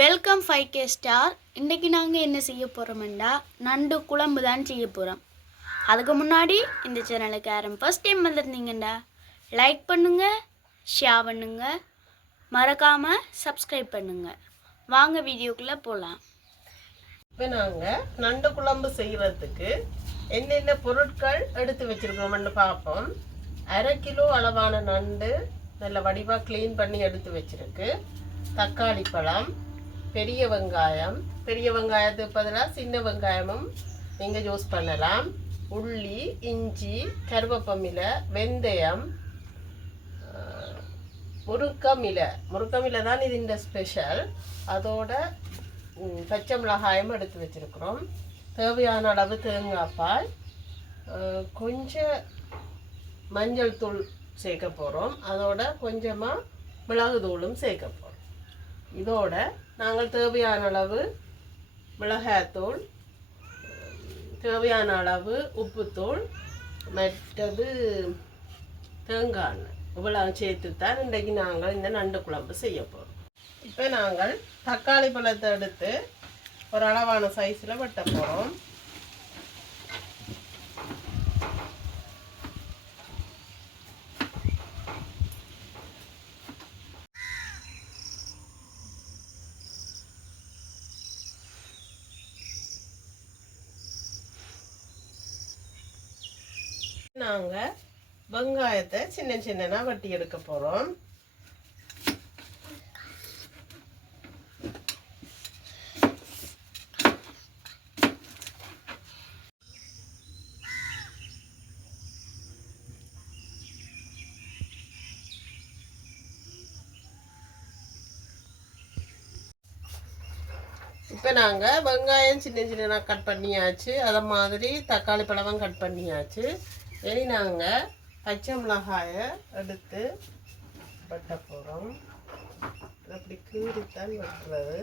Welcome 5K star. இன்றைக்கி நாங்கள் என்ன செய்ய போகிறோம்டா, நண்டு குழம்பு தான் செய்ய போகிறோம். அதுக்கு முன்னாடி இந்த சேனலுக்கு யாரும் ஃபஸ்ட் டைம் வந்துருந்தீங்கண்டா லைக் பண்ணுங்கள், ஷேர் பண்ணுங்கள், மறக்காமல் சப்ஸ்கிரைப் பண்ணுங்கள். வாங்க வீடியோக்குள்ளே போகலாம். இப்போ நாங்கள் நண்டு குழம்பு செய்கிறதுக்கு என்னென்ன பொருட்கள் எடுத்து வச்சுருக்கோம்னு பார்ப்போம். 1/2 கிலோ அளவான நண்டு நல்ல வடிவாக க்ளீன் பண்ணி எடுத்து வச்சுருக்கு. தக்காளி பழம், பெரிய வெங்காயம், பெரிய வெங்காயத்துக்கு பதிலாக சின்ன வெங்காயமும் நீங்கள் யூஸ் பண்ணலாம். உள்ளி, இஞ்சி, கருவேப்பமிலை, வெந்தயம், முருங்கமிலை தான் இது இந்த ஸ்பெஷல். அதோட பச்சை மிளகாயம் எடுத்து வச்சுருக்குறோம். தேவையான அளவு தேங்காய் பால், கொஞ்சம் மஞ்சள் தூள் சேர்க்க போகிறோம். அதோட கொஞ்சமாக மிளகு தூளும் சேர்க்க போகிறோம். இதோட நாங்கள் தேவையான அளவு மிளகாய்த்தூள், தேவையான அளவு உப்புத்தூள், மற்றது தேங்காய் எண்ணெய் இவ்வளவு சேர்த்து தான் இன்றைக்கு நாங்கள் இந்த நண்டு குழம்பு செய்ய போகிறோம். இப்போ நாங்கள் தக்காளி பழத்தை எடுத்து ஒரு அளவான சைஸில் வெட்ட போகிறோம். நாங்கள் வெங்காயத்தை சின்ன சின்னனா வெட்டி எடுக்க போகிறோம். இப்போ நாங்கள் வெங்காயம் சின்ன சின்ன கட் பண்ணியாச்சு. அதை மாதிரி தக்காளி பழமும் கட் பண்ணியாச்சு. இனி நாங்கள் பச்சை மிளகாயை எடுத்து வெட்ட போகிறோம். அப்படி கீறித்தான் வெட்டுறது.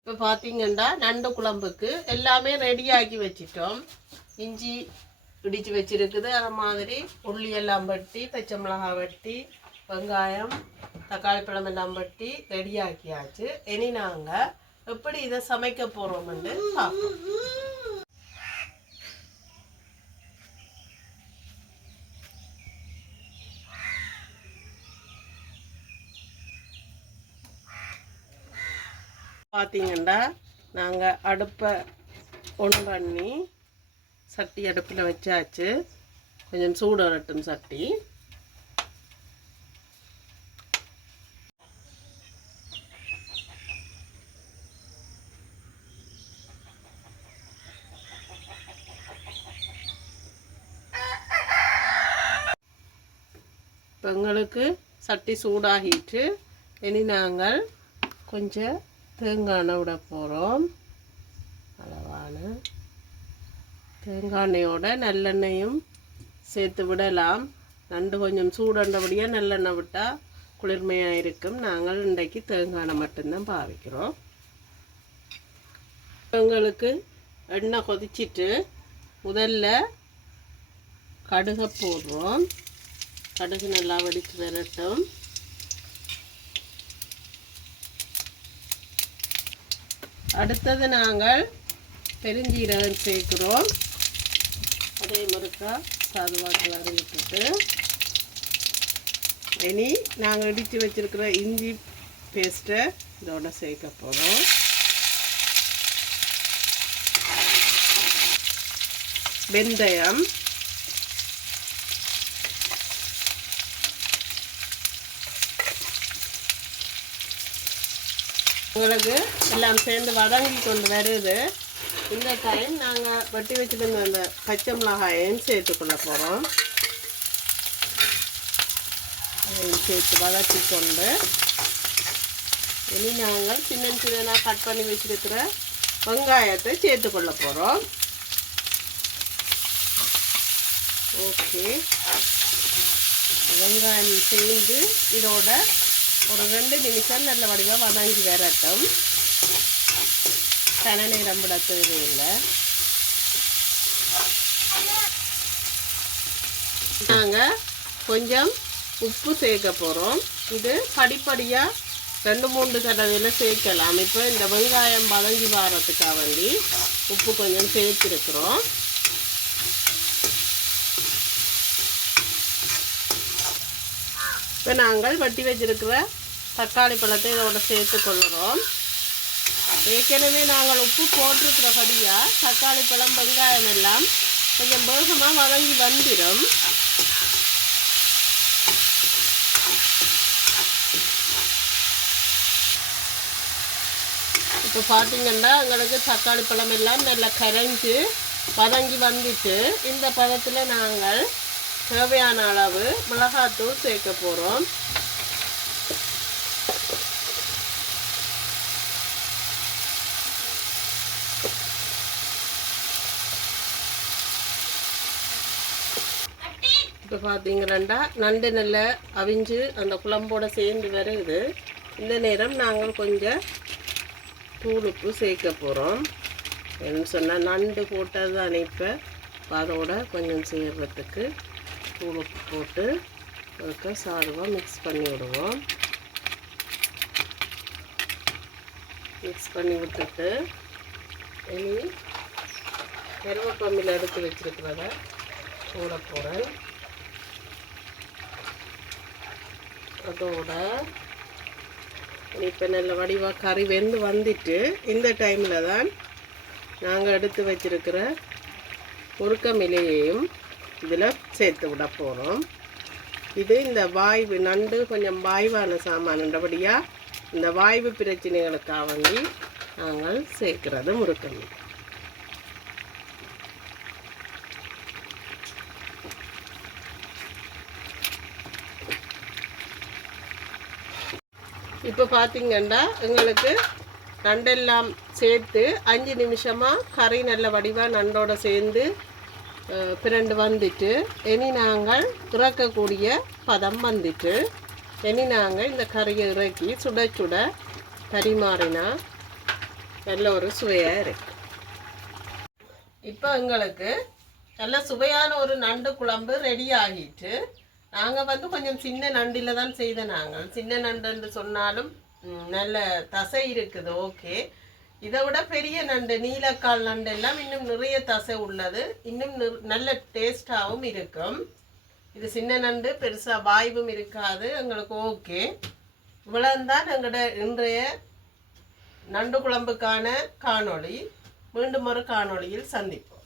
இப்போ பார்த்தீங்கன்னா நண்டு குழம்புக்கு எல்லாமே ரெடியாக்கி வச்சிட்டோம். இஞ்சி இடித்து வச்சிருக்குது. அதை மாதிரி உள்ளி எல்லாம் வெட்டி, பச்சை மிளகாய் வெட்டி, வெங்காயம், தக்காளி பழம் எல்லாம் வெட்டி ரெடியாக்கியாச்சு. இனி நாங்கள் எப்படி இதை சமைக்க போகிறோம்னு பார்ப்போம். பார்த்தீங்கன்னா நாங்கள் அடுப்பை ஒன் பண்ணி சட்டி அடுப்பில் வச்சாச்சு. கொஞ்சம் சூடு வரட்டும் சட்டி. இப்போ எங்களுக்கு சட்டி சூடாகிட்டு இனி நாங்கள் கொஞ்சம் தேங்காய் எண்ணெய் விட போகிறோம். அளவான தேங்காய் எண்ணெயோட நல்லெண்ணெயும் சேர்த்து விடலாம். நண்டு கொஞ்சம் சூடுண்டபடியாக நல்லெண்ணெய் விட்டால் குளிர்மையாக இருக்கும். நாங்கள் இன்றைக்கு தேங்காய் எண்ணெய் மட்டும்தான் பாவிக்கிறோம். எங்களுக்கு எண்ணெய் கொதிச்சிட்டு முதல்ல கடுகை போடுறோம். கடுகு நல்லா வெடித்து வரட்டும். அடுத்தது நாங்கள் பெருஞ்சீரகம் சேர்க்குறோம். அதே முறுக்கா சாதுவாக்கு வரைவிட்டுட்டு இனி நாங்கள் இடித்து வச்சுருக்கிற இஞ்சி பேஸ்ட்டை இதோட சேர்க்க போகிறோம். வெந்தயம், உங்களுக்கு எல்லாம் சேர்ந்து வதங்கி கொண்டு வருது. இந்த டைம் நாங்கள் வெட்டி வச்சுருந்த அந்த பச்சை மிளகாயையும் சேர்த்துக்கொள்ள போகிறோம். அதையும் சேர்த்து வதக்கி கொண்டு இனி நாங்கள் சின்ன சின்னதாக கட் பண்ணி வச்சுருக்கிற வெங்காயத்தை சேர்த்துக்கொள்ள போகிறோம். ஓகே, வெங்காயம் சேர்ந்து இதோட ஒரு 2 நிமிஷம் நல்ல வடிவாக வதங்கி வரட்டும். கன நேரம் விட தேவையில்லை. நாங்கள் கொஞ்சம் உப்பு சேர்க்க போகிறோம். இது படிப்படியாக 2-3 தடவையில் சேர்க்கலாம். இப்போ இந்த வெங்காயம் வதங்கி வாரத்துக்காக வேண்டி உப்பு கொஞ்சம் சேர்த்துருக்குறோம். இப்போ நாங்கள் வட்டி வச்சிருக்கிற தக்காளி பழத்தை இதோட சேர்த்து கொள்ளுறோம். ஏற்கனவே நாங்கள் உப்பு போட்டிருக்கிறபடியாக தக்காளி பழம் வெங்காயம் எல்லாம் கொஞ்சம் வேகமாக வதங்கி வந்துடும். இப்போ பார்த்தீங்கன்னா எங்களுக்கு தக்காளி பழம் எல்லாம் நல்லா கரைஞ்சி வதங்கி வந்துட்டு இந்த பதத்தில் நாங்கள் தேவையான அளவு மிளகாத்தூள் சேர்க்க போகிறோம். இப்போ பார்த்தீங்கன்னா நண்டு நல்லா அவிஞ்சு அந்த குழம்போட சேர்ந்து வருது. இந்த நேரம் நாங்கள் கொஞ்சம் தூளுப்பு சேர்க்க போகிறோம். என்ன சொன்னால் நண்டு போட்டது தான் இப்போ அதோட கொஞ்சம் சேர்கிறதுக்கு தூளுப்பு போட்டு அதுக்கு சாதுவாக மிக்ஸ் பண்ணி விடுவோம். மிக்ஸ் பண்ணி விட்டுட்டு இனி கருவேப்பமில் எடுத்து வச்சுருக்கிறத போட போகிறேன். அதோட இப்போ நல்ல வடிவாக கறி வெந்து வந்துட்டு இந்த டைமில் தான் நாங்கள் எடுத்து வச்சிருக்கிற முருங்கமிலையையும் இதில் சேர்த்து விட போகிறோம். இது இந்த வாய்வு நண்டு கொஞ்சம் வாய்வான சாமானபடியாக இந்த வாய்வு பிரச்சனைகளுக்காக வேண்டி நாங்கள் சேர்க்கிறது முருங்கமிலை. இப்போ பார்த்தீங்கன்னா எங்களுக்கு நண்டெல்லாம் சேர்த்து 5 நிமிஷமாக கறி நல்ல வடிவாக நண்டோட சேர்ந்து பிரண்டு வந்துட்டு இனி நாங்கள் இறக்கக்கூடிய பதம் வந்துட்டு இனி நாங்கள் இந்த கறியை இறக்கி சுட சுட பரிமாறினா நல்ல ஒரு சுவையாக இருக்கு. இப்போ எங்களுக்கு நல்ல சுவையான ஒரு நண்டு குழம்பு ரெடி ஆகிட்டு நாங்கள் கொஞ்சம் சின்ன நண்டில் தான் செய்த நாங்கள் சின்ன நண்டுன்னு சொன்னாலும் நல்ல தசை இருக்குது. ஓகே, இதை விட பெரிய நண்டு நீலக்கால் நண்டு எல்லாம் இன்னும் நிறைய தசை உள்ளது, இன்னும் நல்ல டேஸ்டாகவும் இருக்கும். இது சின்ன நண்டு பெருசாக வாய்வும் இருக்காது எங்களுக்கு. ஓகே, இவ்வளவுதான் எங்களோட இன்றைய நண்டு குழம்புக்கான காணொளி. மீண்டும் ஒரு காணொளியில் சந்திப்போம்.